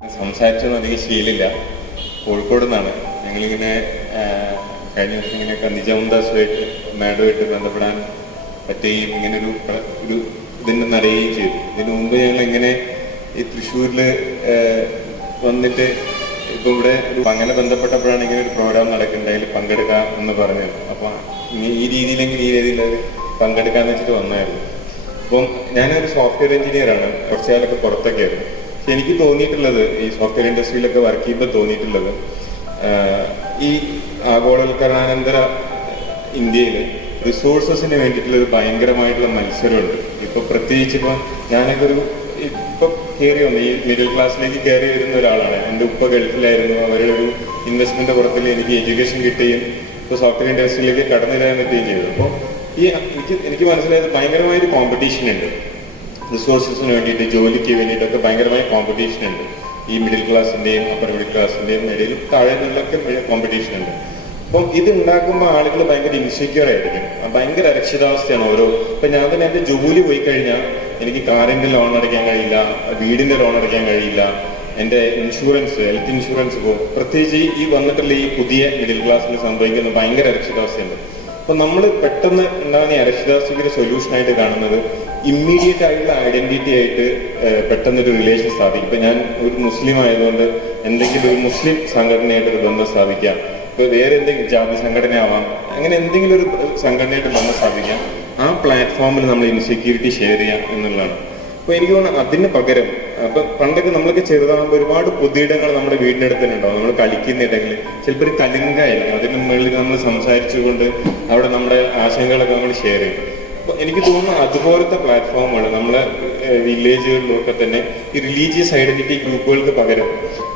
സംസാരിച്ചൊന്നും അധികം ശീലില്ല കോഴിക്കോട് നിന്നാണ് ഞങ്ങളിങ്ങനെ കഴിഞ്ഞ ദിവസം ഇങ്ങനെ കന്തിജാമുദാസുമായിട്ട് മാഡുമായിട്ട് ബന്ധപ്പെടാൻ പറ്റുകയും ഇങ്ങനെ ഒരു ഒരു ഇതിന്റെ നിറയുകയും ചെയ്തു. ഇതിനു മുമ്പ് ഞങ്ങൾ ഇങ്ങനെ ഈ തൃശ്ശൂരിൽ വന്നിട്ട് ഇപ്പോൾ ഇവിടെ അങ്ങനെ ബന്ധപ്പെട്ടപ്പോഴാണ് ഇങ്ങനെ ഒരു പ്രോഗ്രാം നടക്കുന്നത്. അതിൽ പങ്കെടുക്കാം എന്ന് പറഞ്ഞത്. അപ്പോൾ ഈ രീതിയിലെങ്കിൽ ഈ രീതിയിൽ അത് പങ്കെടുക്കാന്ന് വെച്ചിട്ട് വന്നായിരുന്നു. അപ്പം ഞാനൊരു സോഫ്റ്റ്വെയർ എഞ്ചിനീയർ ആണ് കുറച്ചു കാലൊക്കെ പുറത്തൊക്കെ ആയിരുന്നു എനിക്ക് തോന്നിയിട്ടുള്ളത് ഈ സോഫ്റ്റ്വെയർ ഇൻഡസ്ട്രിയിലൊക്കെ വർക്ക് ചെയ്യുമ്പോൾ തോന്നിയിട്ടുള്ളത് ഈ ആഗോളവൽക്കരണാനന്തര ഇന്ത്യയിൽ റിസോഴ്സസിന് വേണ്ടിയിട്ടുള്ള ഒരു ഭയങ്കരമായിട്ടുള്ള മത്സരമുണ്ട്. ഇപ്പൊ പ്രത്യേകിച്ച് ഇപ്പൊ ഞാനൊക്കെ ഒരു ഇപ്പൊ കയറി വന്നു. ഈ മിഡിൽ ക്ലാസ്സിലേക്ക് കയറി വരുന്ന ഒരാളാണ്. എന്റെ ഉപ്പ ഗൾഫിലായിരുന്നു. അവരുടെ ഒരു ഇൻവെസ്റ്റ്മെന്റ് പുറത്തിൽ എനിക്ക് എഡ്യൂക്കേഷൻ കിട്ടുകയും ഇപ്പൊ സോഫ്റ്റ്വെയർ ഇൻഡസ്ട്രിയിലേക്ക് കടന്നു വരാൻ പറ്റുകയും ചെയ്തു. അപ്പോൾ ഈ എനിക്ക് എനിക്ക് മനസ്സിലായത് ഭയങ്കരമായൊരു കോമ്പറ്റീഷൻ ഉണ്ട്. റിസോഴ്സസിന് വേണ്ടിയിട്ട് ജോലിക്ക് വേണ്ടിയിട്ടൊക്കെ ഭയങ്കരമായ കോമ്പറ്റീഷൻ ഉണ്ട്. ഈ മിഡിൽ ക്ലാസിന്റെയും അപ്പർ മിഡിൽ ക്ലാസിന്റെയും ഇടയിൽ താഴെ നിന്നൊക്കെ കോമ്പറ്റീഷൻ ഉണ്ട്. അപ്പം ഇത് ഉണ്ടാക്കുമ്പോൾ ആളുകൾ ഭയങ്കര ഇൻസെക്യൂർ ആയിരിക്കും. ഭയങ്കര അരക്ഷിതാവസ്ഥയാണ് ഓരോ. ഇപ്പൊ ഞാൻ തന്നെ എന്റെ ജോലി പോയി കഴിഞ്ഞാൽ എനിക്ക് കാറിന്റെ ലോൺ അടയ്ക്കാൻ കഴിയില്ല വീടിന്റെ ലോൺ അടയ്ക്കാൻ കഴിയില്ല എന്റെ ഇൻഷുറൻസ് ഹെൽത്ത് ഇൻഷുറൻസ് പോകും പ്രത്യേകിച്ച് ഈ- വന്നിട്ടുള്ള ഈ പുതിയ മിഡിൽ ക്ലാസ്സിന് സംഭവിക്കുന്ന ഭയങ്കര അരക്ഷിതാവസ്ഥയുണ്ട്. അപ്പൊ നമ്മൾ പെട്ടെന്ന് ഉണ്ടാകുന്ന അരക്ഷിതാവസ്ഥയ്ക്ക് സൊല്യൂഷൻ ആയിട്ട് കാണുന്നത്? ഇമ്മീഡിയറ്റ് ആയിട്ടുള്ള ഐഡന്റിറ്റി ആയിട്ട് പെട്ടെന്ന് ഒരു റിലേഷൻ സ്ഥാപിക്കും. ഇപ്പൊ ഞാൻ ഒരു മുസ്ലിം ആയതുകൊണ്ട് എന്തെങ്കിലും ഒരു മുസ്ലിം സംഘടനയായിട്ട് ഒരു ബന്ധം സ്ഥാപിക്കാം. ഇപ്പൊ വേറെ എന്തെങ്കിലും ജാതി സംഘടന ആവാം അങ്ങനെ എന്തെങ്കിലും ഒരു സംഘടനയായിട്ട് ബന്ധം സ്ഥാപിക്കാം. ആ പ്ലാറ്റ്ഫോമിൽ നമ്മൾ ഇൻസെക്യൂരിറ്റി ഷെയർ ചെയ്യാം എന്നുള്ളതാണ്. അപ്പൊ എനിക്ക് തോന്നുന്നു അതിന് പകരം അപ്പൊ പണ്ടൊക്കെ നമ്മളൊക്കെ ചെറുതാകുമ്പോൾ ഒരുപാട് പൊതുയിടങ്ങൾ നമ്മുടെ വീടിന്റെ അടുത്ത് തന്നെ ഉണ്ടാവും നമ്മൾ കളിക്കുന്ന ഇടങ്ങളിൽ ചിലപ്പോൾ ഒരു കലുങ്കായിരിക്കും അതിന് മുകളിൽ നമ്മൾ സംസാരിച്ചുകൊണ്ട് അവിടെ നമ്മുടെ ആശങ്കകളൊക്കെ നമ്മൾ ഷെയർ ചെയ്യും. എനിക്ക് തോന്നുന്നു അതുപോലത്തെ പ്ലാറ്റ്ഫോമുകൾ നമ്മളെ വില്ലേജുകളിലൊക്കെ തന്നെ ഈ റിലീജിയസ് ഐഡന്റിറ്റി ഗ്രൂപ്പുകൾക്ക് പകരം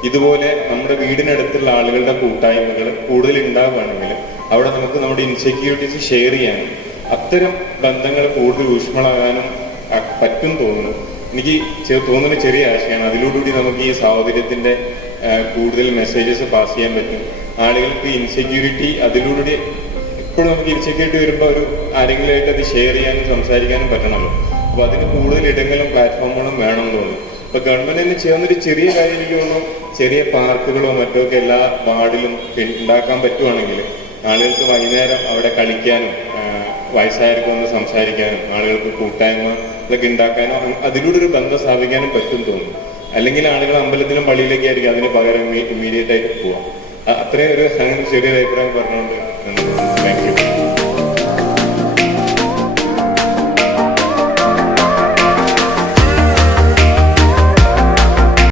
ഇതുപോലെ നമ്മുടെ വീടിനടുത്തുള്ള ആളുകളുടെ കൂട്ടായ്മകൾ കൂടുതൽ ഉണ്ടാവുകയാണെങ്കിൽ അവിടെ നമുക്ക് നമ്മുടെ ഇൻസെക്യൂരിറ്റീസ് ഷെയർ ചെയ്യാനും അത്തരം ബന്ധങ്ങൾ കൂടുതൽ ഊഷ്മളാകാനും പറ്റും തോന്നുന്നു. എനിക്ക് തോന്നുന്ന ചെറിയ ആശയമാണ്. അതിലൂടെ നമുക്ക് ഈ സാഹോദര്യത്തിന്റെ കൂടുതൽ മെസ്സേജസ് പാസ് ചെയ്യാൻ പറ്റും. ആളുകൾക്ക് ഇൻസെക്യൂരിറ്റി അതിലൂടെ ഇപ്പോഴും നമുക്ക് ഇൻസെക്യൂരിറ്റി വരുമ്പോൾ ഒരു ആരെങ്കിലുമായിട്ട് അത് ഷെയർ ചെയ്യാനും സംസാരിക്കാനും പറ്റണമല്ലോ. അപ്പൊ അതിന് കൂടുതൽ ഇടങ്ങളും പ്ലാറ്റ്ഫോമുകളും വേണം എന്ന് തോന്നുന്നു. ഇപ്പൊ ഗവൺമെന്റ് തന്നെ ചെയ്യുന്നൊരു ചെറിയ കാര്യം എനിക്ക് തോന്നുന്നു ചെറിയ പാർക്കുകളോ മറ്റോ ഒക്കെ എല്ലാ വാർഡിലും ഉണ്ടാക്കാൻ പറ്റുവാണെങ്കിൽ ആളുകൾക്ക് വൈകുന്നേരം അവിടെ കളിക്കാനും വയസ്സായവർക്ക് ഒന്ന് സംസാരിക്കാനും ആളുകൾക്ക് കൂട്ടായ്മ ഇതൊക്കെ ഉണ്ടാക്കാനോ അതിലൂടെ ഒരു ബന്ധം സ്ഥാപിക്കാനും പറ്റും തോന്നും അല്ലെങ്കിൽ ആളുകൾ അമ്പലത്തിലും പള്ളിയിലേക്ക് ആയിരിക്കും അതിന് പകരം ഇമ്മീഡിയറ്റ് ആയിട്ട് പോവാം അത്രയും ഒരു ചെറിയൊരു അഭിപ്രായം പറഞ്ഞുകൊണ്ട് താങ്ക് യു